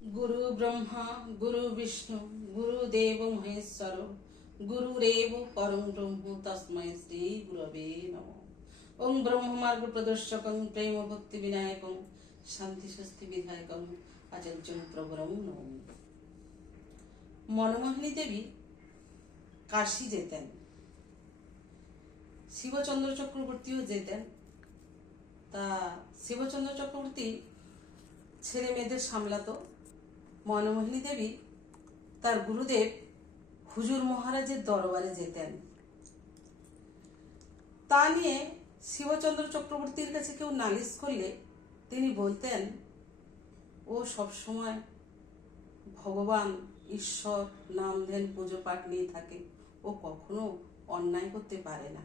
गुरु ब्रह्मा गुरु विष्णु गुरुदेव महेश्वर गुरुरेव परम ब्रह्म तस्मै श्री गुरवे नमः। ओं ब्रह्म मार्ग प्रदर्शकं प्रेम भक्ति विनायकं शांति षष्ठी विधायकं आचार्यं प्रभुरं नमामि। মনমোহিনী দেবী কাশী যেতেন, শিবচন্দ্র চক্রবর্তীও যেতেন। তা শিবচন্দ্র চক্রবর্তী ছেলে মেয়েদের সামলাতো। মনমোহিনী দেবী তার গুরুদেব হুজুর মহারাজের দরবারে যেতেন। তা নিয়ে শিবচন্দ্র চক্রবর্তীর কাছে কেউ নালিশ করলে তিনি বলতেন, ও সবসময় ভগবান ঈশ্বর নাম ধ্যান পুজো পাঠ নিয়ে থাকে, ও কখনো অন্যায় করতে পারে না।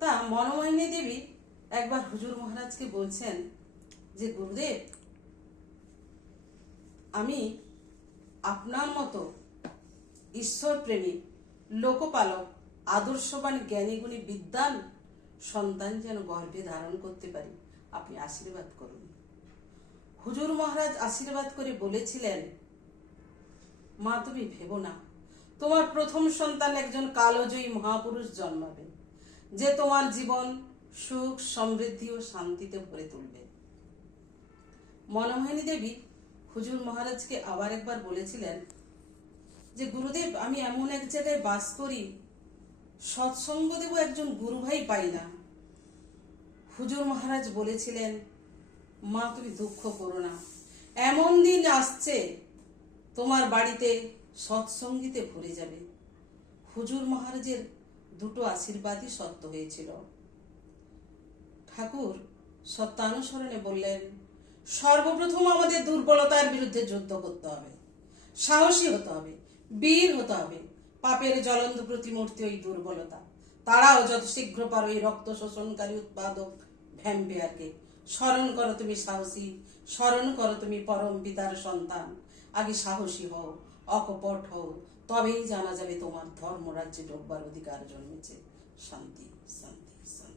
তা মনমোহিনী দেবী একবার হুজুর মহারাজকে বলছেন যে, গুরুদেব, আমি আপনার মতো ঈশ্বর প্রেমী লোকপালক আদর্শবান জ্ঞানীগুণী বিদ্বান সন্তান যেন গর্ভে ধারণ করতে পারি, আপনি আশীর্বাদ করুন। হুজুর মহারাজ আশীর্বাদ করে বলেছিলেন, মা তুমি ভেবো না, তোমার প্রথম সন্তান একজন কালজয়ী মহাপুরুষ জন্মাবে, যে তোমার জীবন সুখ সমৃদ্ধি ও শান্তিতে ভরে তুলবে। মনমোহিনী দেবী হুজুর মহারাজকে আবার একবার বলেছিলেন যে, গুরুদেব, আমি এমন এক জায়গায় বাস করি, সৎসঙ্গ দেব একজন গুরু ভাই পাই না। হুজুর মহারাজ বলেছিলেন, মা তুমি দুঃখ করো না, এমন দিন আসছে তোমার বাড়িতে সৎসঙ্গীতে ভরে যাবে। হুজুর মহারাজের দুটো আশীর্বাদই সত্য হয়েছিল। ঠাকুর সত্যানুসরণে বললেন, সর্বপ্রথম আমাদের দুর্বলতার বিরুদ্ধে যুদ্ধ করতে হবে, সাহসী হতে হবে, বীর হতে হবে। পাপের জ্বলন্ত প্রতিমূর্তি ওই দুর্বলতা। তারাও যত শীঘ্র পারো এই রক্ত শোষণকারী উৎপাদক ভ্যাম্পিয়ারকে। স্মরণ করো তুমি সাহসী, স্মরণ করো তুমি পরম পিতার সন্তান। আগে সাহসী হও, অকপট হও, তবেই জানা যাবে তোমার ধর্মরাজ্যে ঢোকবার অধিকার জন্মেছে। শান্তি শান্তি শান্তি।